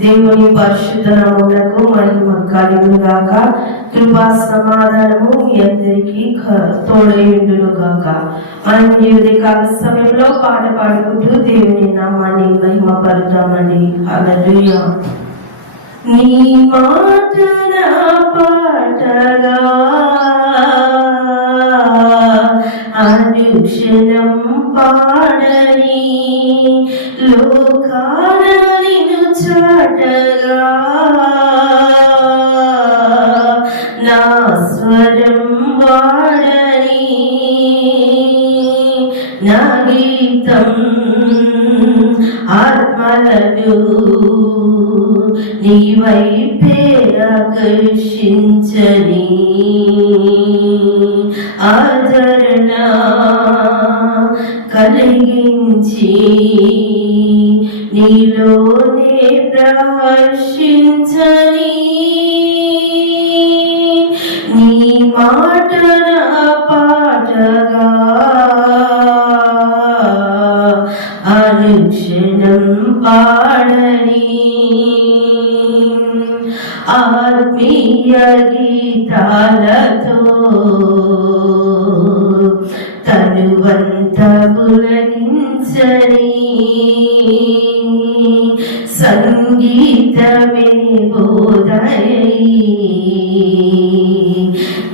దేవుని పరిశుద్ధ నామమునకు మహిమ కలుగును గాక. కృపా సమాధానము మీ అందరికీ తోడైయుండును గాక. మనం ఈ ఉదయకాల సమయంలో పాట పాడుకుంటూ దేవుని నామాన్ని మహిమ పరుద్దామండి. హల్లెలూయా. నీ మాట నా పాటగా అనుక్షణం పాడని లోకాన నిన్ను చాటగా నా స్వరం వాడని నా గీతం ఆత్మలను నీ వైపే ఆకర్షించని ఆదరణ కలిగించి నీలోనే ప్రహర్షించని నీ మాట నా పాటగా అనుక్షణం పాడని ఆత్మీయ గీతాలతో తనువంత పులకించని సంగీతమే బోధయై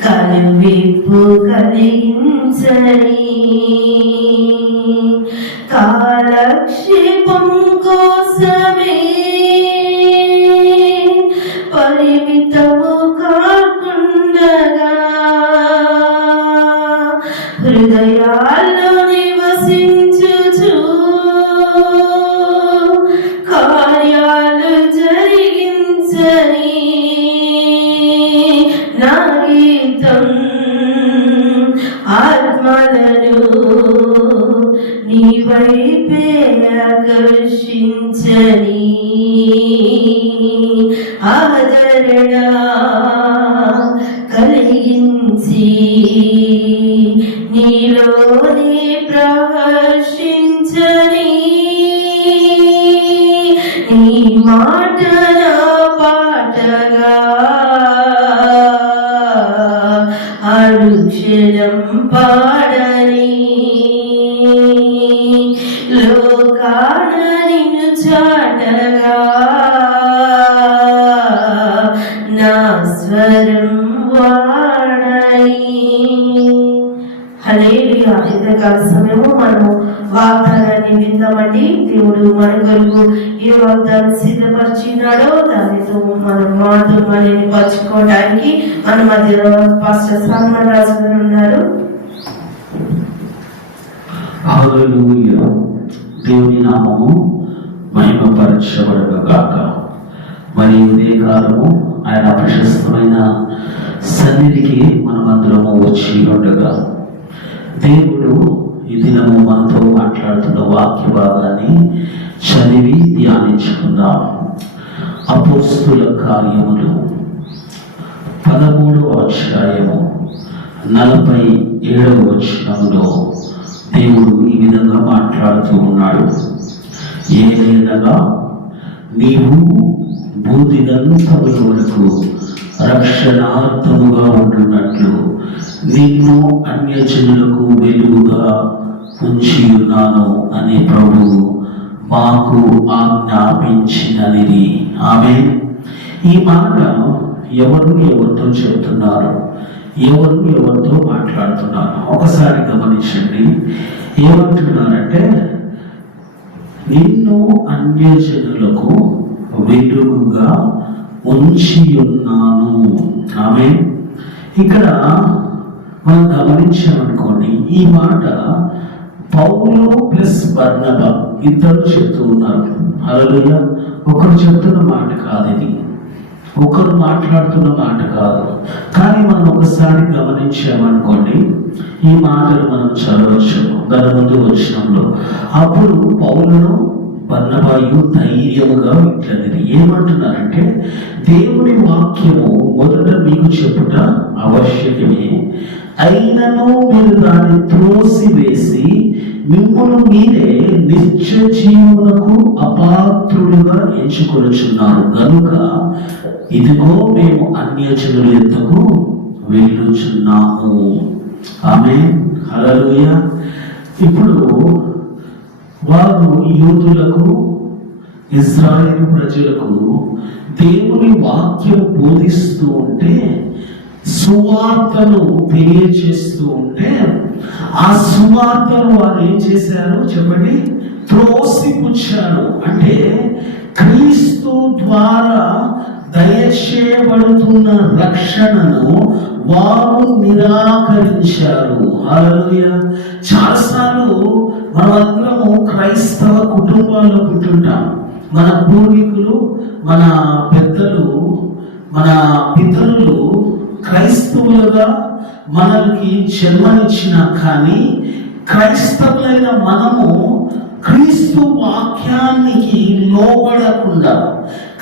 కనువిప్పు కలిగించని కాలక్షేపం కోసమే పరిమితము కాకుండగా హృదయాల్లో నివసించుచు కార్యాలు జరిగించని నా గీతం ఆత్మలను నీ వైపే ఆకర్షించని ఆదరణ కలిగించి నీలోనే ప్రహర్షించని నీ మాట నా పాటగా అనుక్షణం పాడని లోకాన నిన్ను చాటగా నా స్వరం వాడని. హల్లెలూయా. ఇంతకాల సమయము మనము వాగ్దానాన్ని విందామండి. దేవుడు మన కొరకు ఏ వాగ్దానం సిద్ధపరిచినాడో దానితో మనం మాతో మనల్ని పంచుకోవడానికి మన మధ్య పాస్టర్ సల్మాన్ రాజు గారు ఉన్నారు. హల్లెలూయా. దేవుని నామము మహిమపరచబడుగాక. మరి ఉదయ కాలము ఆయన ప్రశస్తమైన సన్నిధికి మనమందరము వచ్చి ఉండగా దేవుడు ఈ దినము మనతో మాట్లాడుతున్న వాక్య భాగాన్ని చదివి ధ్యానించుకుందాం. అపోస్తుల కార్యములు 13వ అధ్యాయము 47వ వచనములో దేవుడు ఈ విధంగా మాట్లాడుతూ ఉన్నాడు. ఏదైనా నీవు భూదిగంతములకు రక్షణార్థముగా ఉంటున్నట్లు నిన్ను అన్యజనులకు వెలుగుగా ఉంచి ఉన్నాను అని ప్రభువు మాకు ఆజ్ఞాపించినది. ఆమేన్. ఈ మాట ఎవరితో చెప్తున్నారు, ఎవరితో మాట్లాడుతున్నారు ఒకసారి గమనించండి. ఏమంటున్నారంటే నిన్ను అన్యజనులకు వెలుగుగా ఉంచి ఉన్నాను. ఆమేన్. ఇక్కడ మనం గమనించామనుకోండి, ఈ మాట పౌలు ప్లస్ బర్నబా ఇద్దరు చెప్తూ ఉన్నారు. హల్లెలూయా. ఒకరు చెప్తున్న మాట కాదు, ఇది ఒకరు మాట్లాడుతున్న మాట కాదు. కానీ మనం ఒకసారి గమనించామనుకోండి, ఈ మాటలు మనం చదవచ్చు దాని ముందు వచనంలో. అప్పుడు పౌలును బర్నబాయు ధైర్యముగా ఇట్లనేది ఏమంటున్నారంటే, దేవుని వాక్యము మొదట మీకు చెప్పుట ఆవశ్యకమే, అయినను మీరు దాన్ని త్రోసివేసి మిమ్మల్ని మీరే నిత్య జీవనకు అపాత్రులుగా ఎంచుకొనుచున్నారు కనుక ఇదిగో మేము అన్యజనుల యొద్దకు వెళ్ళుచున్నాము. ఆమేన్, హల్లెలూయా. ఇప్పుడు వారు యూదులకు, ఇశ్రాయేలు ప్రజలకు దేవుని వాక్యం బోధిస్తూ ఉంటే, సువార్తను తెలియచేస్తూ ఉంటే, ఆ సువార్తను వారు ఏం చేశారు చెప్పండి? త్రోసిపుచ్చారు. అంటే క్రీస్తు ద్వారా దయచేయబడుతున్న రక్షణను వారు నిరాకరించారు. హల్లెలూయా. చాలాసార్లు మనమందరము క్రైస్తవ కుటుంబాల్లో పుట్టుంటాం. మన పూర్వీకులు, మన పెద్దలు, మన పితరులు క్రైస్తవులుగా మనకి జన్మనిచ్చిన, కానీ క్రైస్తవులైన మనము క్రీస్తు వాక్యానికి లోబడకుండా,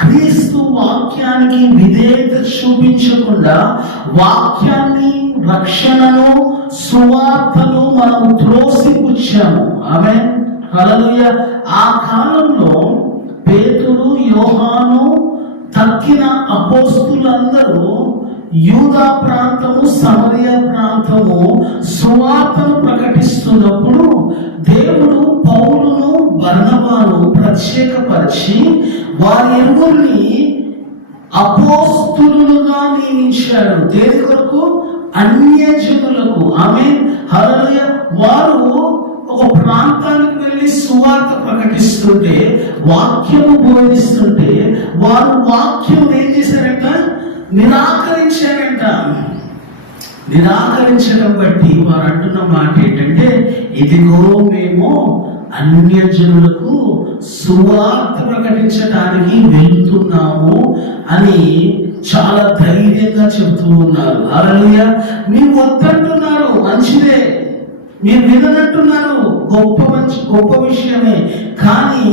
క్రీస్తు వాక్యానికి విధేయత చూపించకుండా వాక్యాన్ని, రక్షణను, సువార్తను మనము త్రోసిపుచ్చాము. ఆమేన్, హల్లెలూయా. ఆ కాలంలో పేతురు, యోహాను తక్కిన అపోస్తులందరూ యూదా ప్రాంతము, సమరయ ప్రాంతము సువార్తను ప్రకటిస్తున్నప్పుడు దేవుడు పౌలును, బర్నబాను ప్రత్యేకపరిచి వారి ఇరువురిని అపోస్తులుగా నియమించాడు. దేని కొరకు? అన్యజనులకు. ఆమేన్, హల్లెలూయా. వారు ఒక ప్రాంతానికి వెళ్ళి సువార్త ప్రకటిస్తుంటే, వాక్యము బోధిస్తుంటే, వారు వాక్యం ఏం చేశారంట? నిరాకరించారంట. నిరాకరించడం బట్టి వారు అంటున్న మాట ఏంటంటే, ఇదిగో మేము అన్యజనులకు సువార్త ప్రకటించడానికి వెళ్తున్నాము అని చాలా ధైర్యంగా చెబుతూ ఉన్నారు. హల్లెలూయా. మీరు వద్దంటున్నారు, మంచిదే. మీరు విననంటున్నారు, గొప్ప విషయమే. కానీ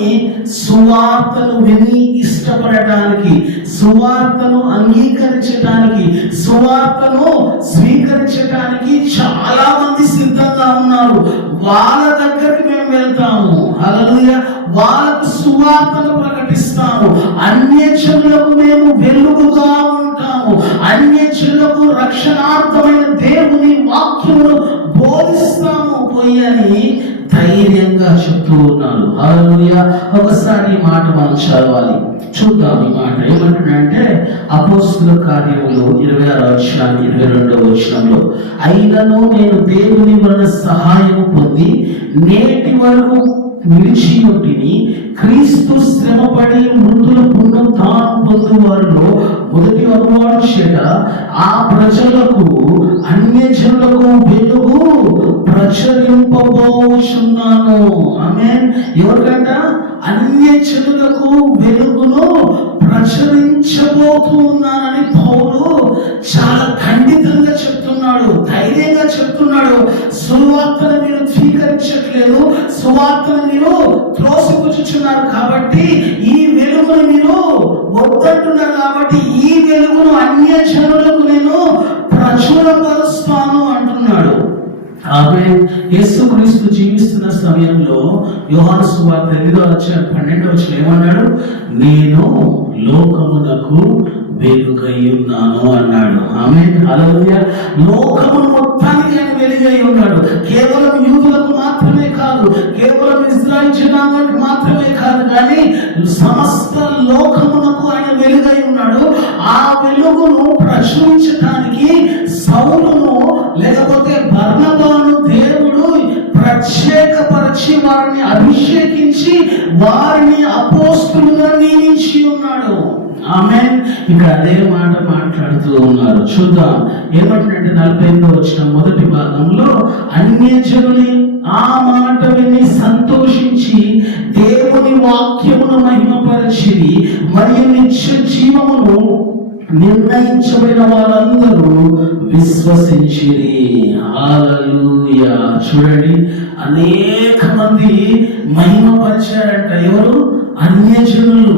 సువార్తను విని ఇష్టపడటానికి, సువార్తను అంగీకరించడానికి, సువార్తను స్వీకరించడానికి చాలా మంది సిద్ధంగా ఉన్నారు. వాళ్ళ దగ్గరికి మేము వెళ్తాము. హల్లెలూయా. వాళ్ళకు సువార్తను ప్రకటిస్తాము. అన్యజనులకు మేము వెలుగుగా ఉంటాము. అన్యజనులకు రక్షణార్థమైన దేవుని వాక్యమును బోధిస్తాము పోయి అని ధైర్యంగా చెప్తూ ఉన్నారు. హల్లెలూయా. ఒకసారి ఈ మాట మనం చదవాలి, చూద్దాం. ఈ మాట ఏమంటున్నాడంటే, అపోస్తుల కార్యములు 26:22 అయినను నేను దేవుని వలన సహాయం పొంది నేటి వరకు నిలిచి ఉంటిని. క్రీస్తు శ్రమపడి మృతుల పునరుత్థానం పొందు వారిలో మొదటి అనువాడు చేత ఆ ప్రజలకు, అన్యజనులకు వెలుగు ప్రచురింపబోచున్నాను. ఆమేన్. ఎవరికంట? అన్యజనులకు వెలుగును ప్రచురించబోతున్నానని పౌలు చాలా ఖండితంగా చెప్తున్నాడు, ధైర్యంగా చెప్తున్నాడు. సువార్తను మీరు స్వీకరించట్లేదు, సువార్తను మీరు త్రోసిపుచ్చుచున్నారు, కాబట్టి ఈ వెలుగును మీరు వద్దంటున్నారు, కాబట్టి ఈ వెలుగును అన్యజనులకు నేను ప్రచురపరుస్తాను అంటున్నాడు. ఆమేన్. యేసుక్రీస్తు జీవిస్తున్న సమయంలో యోహాను సువార్త 8:12 ఏమన్నాడు? నేను లోకమునకు వెలుగై ఉన్నాను అన్నాడు. ఆమేన్, హల్లెలూయా. లోకమును మొత్తానికి ఆయన వెలుగై ఉన్నాడు. కేవలం యూదులకు మాత్రమే కాదు, కేవలం ఇశ్రాయేలు జనాంగానికి మాత్రమే కాదు, కానీ సమస్త లోకమునకు ఆయన వెలుగై ఉన్నాడు. ఆ వెలుగును ప్రచురించడానికి సౌలును లేకపోతే బర్నబాను దేవుడు ప్రత్యేకపరిచి వారిని అభిషేకించి వారిని అపోస్తులుగా నియమించి ఉన్నాడు. ఆమేన్. ఇక్కడ అదే మాట మాట్లాడుతూ ఉన్నారు. చూద్దాం ఏమంటే 48వ మొదటి భాగంలో, అన్యజనులు ఆ మాట విని సంతోషించి దేవుని వాక్యమును మహిమపరచిరి, మరియు నిత్య జీవమును నిర్ణయించబడిన వారందరూ విశ్వసించిరి. హల్లెలూయా. చూడండి, అనేక మంది మహిమపరిచారంట. ఎవరు? అన్యజనులు.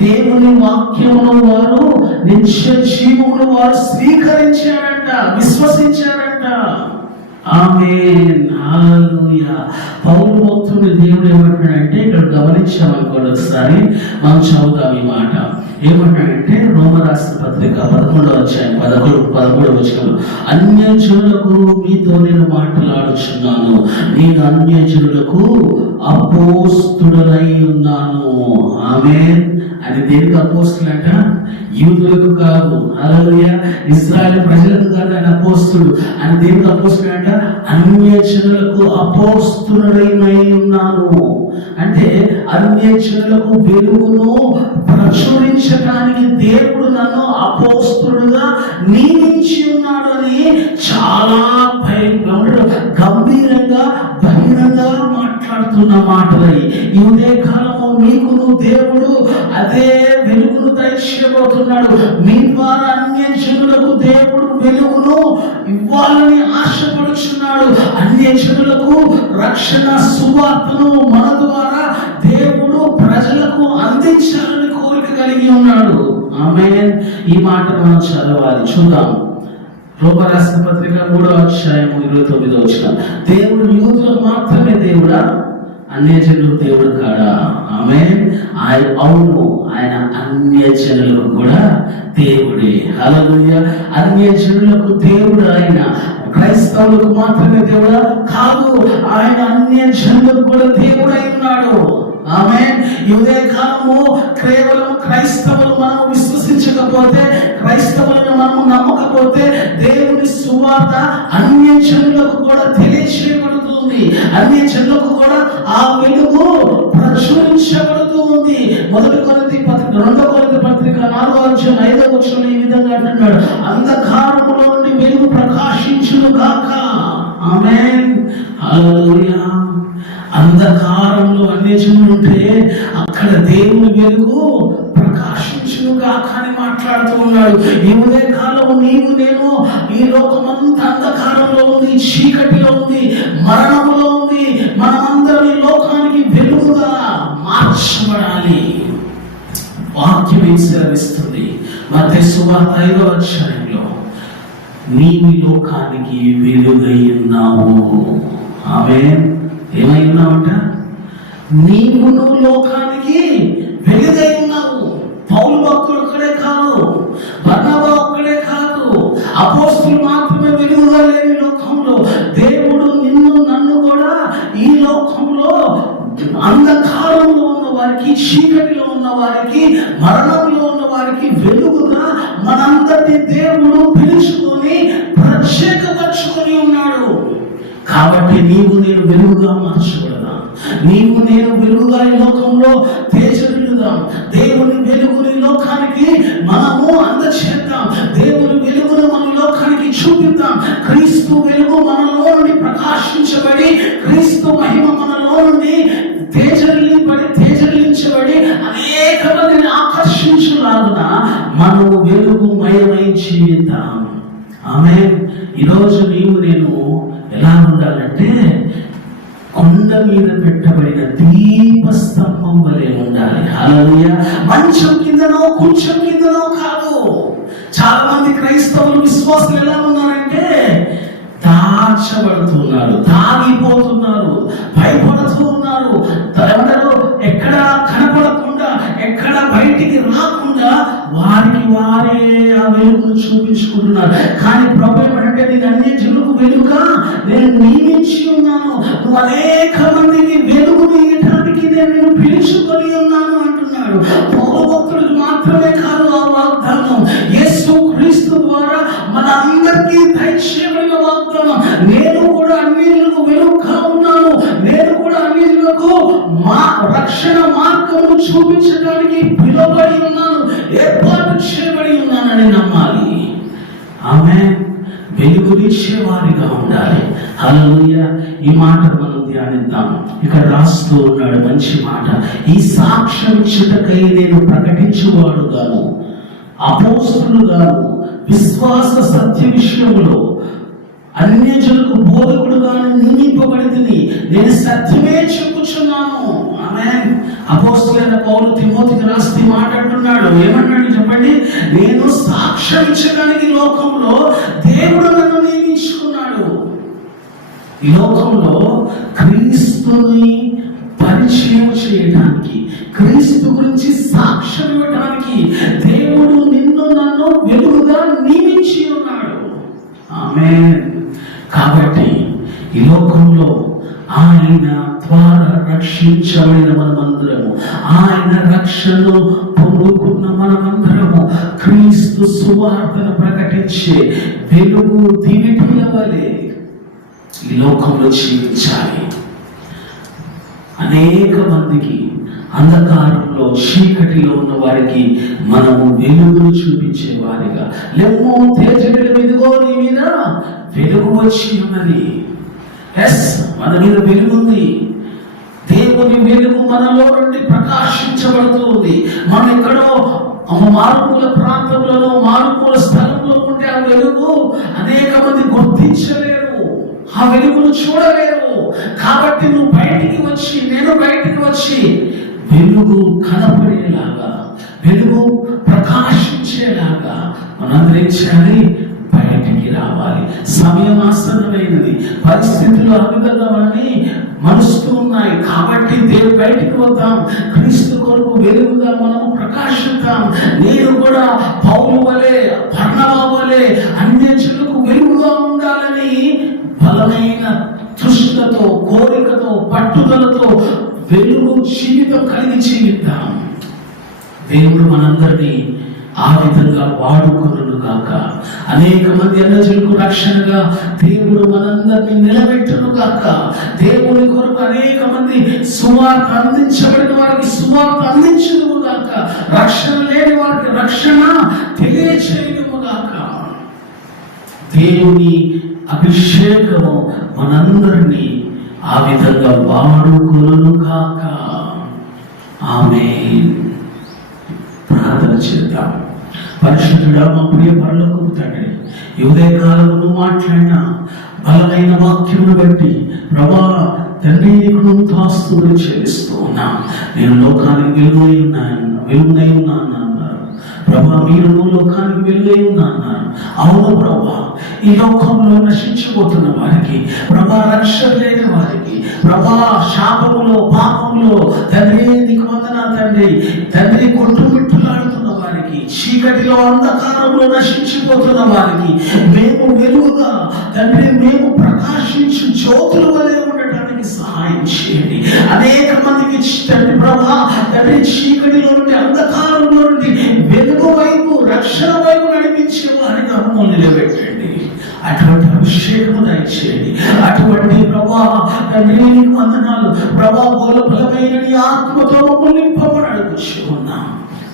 దేవుని వాక్యమును వారు, నిత్య జీవమును వారు స్వీకరించారంట, విశ్వసించారంట. ఆమేన్, హల్లెలూయా. పౌలు భక్తుడు దేవుడు ఏమంటున్నాడంటే, ఇక్కడ గమనించామనుకోండి ఒకసారి, మనం చదువుతాం ఈ మాట. ఏమంటాడంటే రోమరాసిన పత్రిక 11వ అధ్యాయం 13వ వచనం, అన్యజనులకు మీతో నేను మాట్లాడుచున్నాను, నేను అన్యజనులకు అపోస్తుడనై ఉన్నాను. ఆమేన్. అని దేనికి అపోస్తులంట? యూదులకు కాదు, హల్లెలూయా, ఇశ్రాయేలు ప్రజలకు కాదు ఆయన అపోస్తుడు. అని దేనికి అపోస్తుడు అంట? అన్యజనులకు అపోస్తుడనై ఉన్నాను. అంటే అన్యజనులకు వెలుగును ప్రచురించడానికి దేవుడు నన్ను అపోస్తుడుగా నియమించి ఉన్నాడు అని చాలా గంభీరంగా బహిరంగంగా మాట్లాడుతున్న మాటలై. ఈ ఉదయ కాలము మీకును దేవుడు అదే వెలుగును దయచేయబోతున్నాడు. మీ ద్వారా అన్యజనులకు దేవుడు వెలుగును ఇవ్వాలని ఆశపడుచున్నాడు. అన్యజనులకు రక్షణ సువార్తను మన ద్వారా దేవుడు ప్రజలకు అందించాలని కోరిక కలిగి ఉన్నాడు. ఆమేన్. ఈ మాట మనం చదవాలి. చూద్దాం. రోమరాసిన పత్రిక 3వ అధ్యాయం 29వ వచనం, దేవుడు యూదులకు మాత్రమే దేవుడా? అన్యజనులకు దేవుడు కాడా? ఆమేన్. అవును, ఆయన అన్యజనులకు కూడా దేవుడే. హల్లెలూయా. అన్యజనులకు దేవుడు ఆయన. క్రైస్తవులకు మాత్రమే దేవుడా? కాదు, ఆయన అన్యజనులకు కూడా దేవుడు అయి ఉన్నాడు. ఆమేన్. ఈ ఉదయ కాలము కేవలం క్రైస్తవులు మనం విశ్వసించకపోతే, క్రైస్తవులను మనం నమ్మకపోతే, దేవుని సువార్త అన్యజనులకు కూడా తెలియచేయబడుతుంది. అన్యజనులకు కూడా ఆ వెలుగు ప్రచురించబడుతుంది. 1 కొరింథీ పత్రిక 2 కొరింథీ పత్రిక 4వ అధ్యాయం 5వ వచనంలో ఈ విధంగా అంటున్నాడు, అంధకారములో నుండి వెలుగు ప్రకాశించును గాక. ఆమేన్, హల్లెలూయా. అంధకారంలో అన్యజనులు ఉంటే అక్కడ దేవుని వెలుగు ప్రకాశించును గాక అని మాట్లాడుతూ ఉన్నాడు. ఈ ఉదయ కాలము నీవు నేను ఈ లోకమంతా అంధకారంలో ఉంది, చీకటిలో ఉంది, మరణములో ఉంది. మనమందరం ఈ లోకానికి వెలుగుగా మార్చబడాలి. వాక్యం ఏం సెలవిస్తుంది? మత్తయి సువార్త 5వ అధ్యాయంలో, నీవు ఈ లోకానికి వెలుగై ఉన్నావు. ఆమేన్. ఏమై ఉన్నావంట? నీవును లోకానికి వెలుగై ఉన్నావు. పౌలు భక్తుడు ఒక్కడే కాదు, బర్నబా ఒక్కడే కాదు, అపోస్తలులు మాత్రమే వెలుగుగా లేని లోకంలో దేవుడు నిన్ను నన్ను కూడా ఈ లోకంలో అంధకారంలో ఉన్న వారికి, చీకటిలో ఉన్న వారికి, మరణంలో ఉన్న వారికి వెలుగుగా మనందరినీ దేవుడు పిలుచుకొని ప్రత్యేకపరుచుకొని ఉన్నాడు. కాబట్టి నీవు నేను వెలుగుగా మార్చబడదాం. నీవు నేను వెలుగుగా ఈ లోకంలో తేజరిల్లుదాం. దేవుని వెలుగుని లోకానికి మనము అందచేద్దాం. దేవుని వెలుగును మన లోకానికి చూపిద్దాం. క్రీస్తు వెలుగు మనలో నుండి ప్రకాశించబడి, క్రీస్తు మహిమ మనలో నుండి తేజరించబడి అనేక మందిని ఆకర్షించులాగున మనము వెలుగుమయమై జీవిద్దాం. ఆమేన్. ఈరోజు నీవు నేను ఎలా ఉండాలంటే కొండ మీద పెట్టబడిన దీపస్తంభం వలె ఉండాలి. హల్లెలూయా. మంచం కిందనో కొంచెం కిందనో కాదు. చాలా మంది క్రైస్తవులు విశ్వాసులు ఎలా ఉన్నారంటే దాచబడుతున్నారు, తాగిపోతున్నారు, భయపడుతూ ఉన్నారు. ఎక్కడ కనపడకుండా, ఎక్కడ బయటికి రాకుండా వారికి వారే ఆ వెలుగును చూపించుకుంటున్నారు. కానీ ప్రభువు ఏమంటే, నేను అన్యజనులకు వెలుగుగా నేను నియమించి ఉన్నాను. నువ్వు అనేక మందికి వెలుగును ఇవ్వడానికి నేను పిలుచుకొని ఉన్నాను అంటున్నాడు. పౌలు భక్తులకు మాత్రమే కాదు ఆ వాగ్దానం, యేసు క్రీస్తు ద్వారా మన అందరికీ దయచేయబడిన వాగ్దానం. నేను కూడా అన్యులకు వెలుగుగా ఉన్నాను. నేను కూడా అన్యులకు రక్షణ మార్గము చూపించడానికి పిలువబడి ఉన్నాను, ఏర్పాటు చేయబడి ఉన్నానని నమ్మాలి. ఆమేన్. వెలుగునిచ్చే వారిగా ఉండాలి. హల్లెలూయా. ఈ మాట మనం ధ్యానిద్దాం. ఇక్కడ రాస్తూ ఉన్నాడు మంచి మాట, ఈ సాక్ష్యం ఇచ్చుటకై నేను ప్రకటించువాడుగాను, అపోస్తలుగాను, విశ్వాస సత్య విషయంలో అన్యజనులకు బోధకుడుగాను నియమింపబడితిని. నేను సత్యమే చెప్పుచున్నాను. ఆమేన్. అపోస్తలుడైన పౌలు తిమోతికి రాస్తూ మాట్లాడుతున్నాడు. ఏమన్నాడు చెప్పండి? నేను సాక్ష్యం ఇచ్చడానికి లోకంలో దేవుడు నన్ను నియమించుకున్నాడు. ఈ లోకంలో క్రీస్తుని పరిచయం చేయడానికి, క్రీస్తు గురించి సాక్ష్యం ఇవ్వడానికి దేవుడు నిన్ను నన్ను వెలుగుగా నియమించి ఉన్నాడు. ఆమేన్. కాబట్టి ఈ లోకంలో ఆయన ద్వారా రక్షించబడిన మనమందరము, ఆయన రక్షణను పొందుకున్న మనమందరము క్రీస్తు సువార్తను ప్రకటించే వెలుగు దివిటీల వలె ఈ లోకంలో జీవించాలి. అనేక మందికి అంధకారంలో చీకటిలో ఉన్న వారికి మనము వెలుగును చూపించే వారిగా, లెమ్ము తేజగల ఇదిగో నీ మీద వెలుగు వచ్చి ఉన్నది. మన మీద వెలుగుంది. దేవుని వెలుగు మనలో నుండి ప్రకాశించబడుతుంది. మనం ఎక్కడో మారుమూల ప్రాంతంలో, మారుమూల స్థలంలో ఉంటే ఆ వెలుగు అనేక మంది గుర్తించలేరు, ఆ వెలుగును చూడలేరు. కాబట్టి నువ్వు బయటికి వచ్చి, నేను బయటికి వచ్చి వెలుగు కనపడేలాగా, వెలుగు ప్రకాశించేలాగా మనందరం చేయాలి, బయటికి రావాలి. సమయం ఆసన్నమైనది, పరిస్థితులు ఆ విధంగా మనల్ని మరుస్తూ ఉన్నాయి. కాబట్టి దేవుడు బయటికి వద్దాం, క్రీస్తు కొరకు వెలుగుగా మనము ప్రకాశిద్దాం. నేను కూడా పౌలు వలె, బర్నబా వలె అన్యజనులకు వెలుగుగా ఉండాలని బలమైన తృష్ణతో, కోరికతో, పట్టుదలతో వెలుగు జీవితం కలిగి జీవిద్దాం. దేవుడు మనందరినీ ఆ విధంగా వాడుకొనును గాక. అనేక మంది అన్యజనులకు రక్షణగా దేవుడు మనందరినీ నిలబెట్టును గాక. దేవుని కొరకు అనేక మంది సువార్త అందించబడిన వారికి సువార్త అందించును గాక. రక్షణ లేని వారికి రక్షణ తెలియచేయును గాక. దేవుని అభిషేకము మనందరినీ ఆ విధంగా వాడుకొనును గాక. ఆమేన్. ప్రార్థన చేద్దాం. పరిశుద్ధుడా, మా ప్రియ పరలోకపు తండ్రి, ఈ ఉదయకాలము నువ్వు మాట్లాడిన బలమైన వాక్యమును బట్టి ప్రభా తండ్రి నీకు తాస్తులు చెల్లిస్తూ ఉన్నా. నేను లోకానికి వెలుగై ఉన్నాను అన్నారు ప్రభా. మీరు లోకానికి వెలుగై ఉన్నా అన్నారు. అవును ప్రభా, ఈ లోకంలో నశించిపోతున్న వారికి ప్రభా, రక్షణ లేని వారికి ప్రభా, శాపములో పాపంలో తండ్రి నీకు వందనా తండ్రి, తండ్రి కొట్టుమిట్టులాడుతున్న వారికి, చీకటిలో అంధకారంలో నశించిపోతున్న వారికి మేము వెలుగుగా తండ్రి, మేము ప్రకాశించు జ్యోతుల వలె ఉండటానికి సహాయం చేయండి. అనేక మందికి తండ్రి ప్రభా, తండ్రి చీకటిలో నుండి, అంధకారంలో నుండి వెలుగు వైపు, రక్షణ వైపు నడిపించే వారిగా మమ్మల్ని నిలబెట్టండి. అటువంటి అభిషేకము దయచేయండి. అటువంటి ప్రభా తండ్రి నీకు వందనాలు ప్రభా. బలమైన నీ ఆత్మతో మమ్మల్ని నింపమని అడుగుచూ ఉన్నాం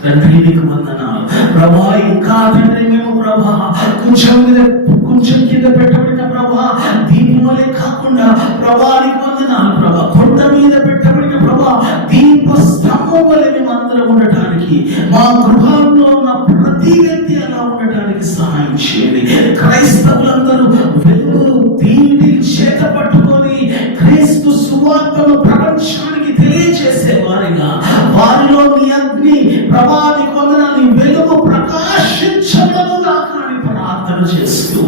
తండ్రి. నీకు వందనాలు ప్రభా. ఇంకా తండ్రి మేము ప్రభా కొంచెం కింద పెట్టబడిన ప్రభా దీపం వలె కాకుండా ప్రభా నీకు వందనాలు ప్రభా. కొండ మీద పెట్టబడిన ప్రభా దీప స్తంభం వలె మేము అందరం ఉండటానికి, మా గృహాల్లో ఉన్న ప్రతి వ్యక్తి అలా ఉండటానికి సహాయం చేయండి. క్రైస్తవులందరూ వెలుగు దీనిని చేత పట్టుకొని క్రీస్తు సువార్తను ప్రపంచానికి తెలియజేసే వారిగా, వారిలో నీ అగ్ని ప్రభా నీకు వందనాలు, నీ వెలుగు ప్రకాశించగలగా అని ప్రార్థన చేస్తూ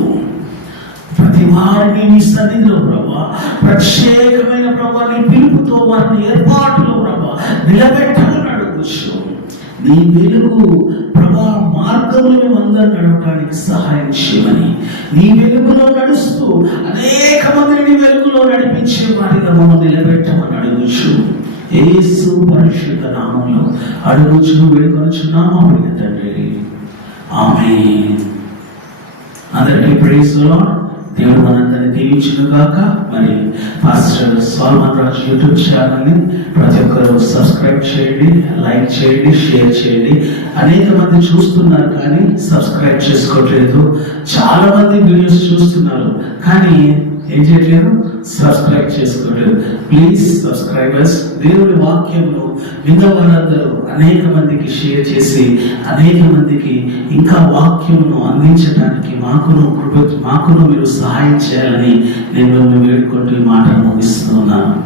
ప్రతి వారిని నీ సన్నిధిలో ప్రభా, ప్రత్యేకమైన ప్రభా నీ పిలుపుతో వారిని ఏర్పాటులో ప్రభా నిలబెట్టమని అడుగుచు. నీ వెలుగు ప్రభా మార్గంలో అందరూ నడవడానికి సహాయం చేయమని, నీ వెలుగులో నడుస్తూ అనేక మందిని నీ వెలుగులో నడిపించే వారిగా మమ్మల్ని నిలబెట్టమని అడుగుచు. యేసు పరిశుద్ధ నామంలో అడుగుచు వేడుకొనుచున్నాము ప్రియ తండ్రి. ఆమేన్. అందరికీ ప్రైజ్ ది లార్డ్. దేవుడు మనందరినీ దీవించును గాక. మరి పాస్టర్ సల్మాన్ రాజు యూట్యూబ్ ఛానల్ని ప్రతి ఒక్కరు సబ్స్క్రైబ్ చేయండి, లైక్ చేయండి, షేర్ చేయండి. అనేక మంది చూస్తున్నారు కానీ సబ్స్క్రైబ్ చేసుకోవట్లేదు. చాలా మంది వీడియోస్ చూస్తున్నారు కానీ ఏం చేయట్లేదు, సబ్స్క్రైబ్ చేసుకోవట్లేదు. Please subscribers. దేవుని వాక్యంలో విన్న వారందరూ అనేక మందికి షేర్ చేసి అనేక మందికి ఇంకా వాక్యమును అందించడానికి మాకును మీరు సహాయం చేయాలని నేను వేడుకుంటూ ఈ మాటను ముగిస్తున్నాను.